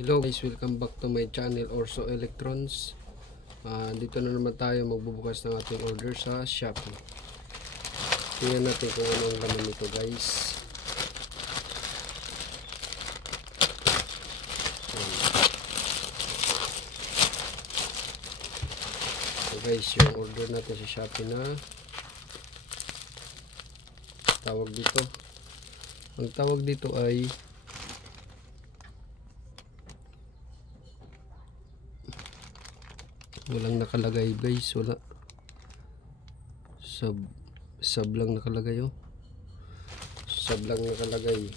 Hello guys, welcome back to my channel Orso Electrons. Dito na naman tayo magbubukas ng ating order sa Shopee. Tingnan natin kung ano ang laman nito guys. So guys, yung order natin sa Shopee na tawag dito. Ang tawag dito ay walang nakalagay guys, wala. Sub lang nakalagay, oh. Sub lang nakalagay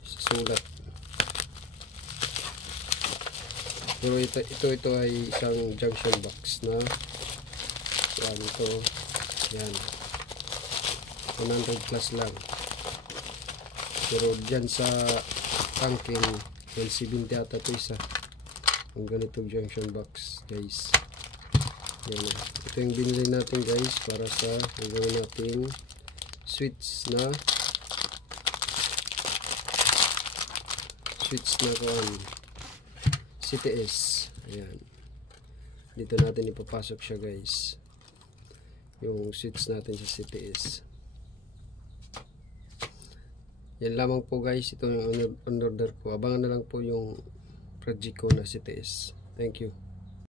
sa sulat. Pero ito ay isang junction box na yan, ito yan 100 plus lang. Pero dyan sa tanking L70 ata ito isa ang ganitong junction box guys. Yan, ito yung binili natin guys para sa gagawin natin switch na CTS. Ayan, dito natin ipapasok siya guys, yung switch natin sa CTS. Yan lamang po guys, ito yung order ko. Abangan na lang po yung project ko na CTS. Thank you.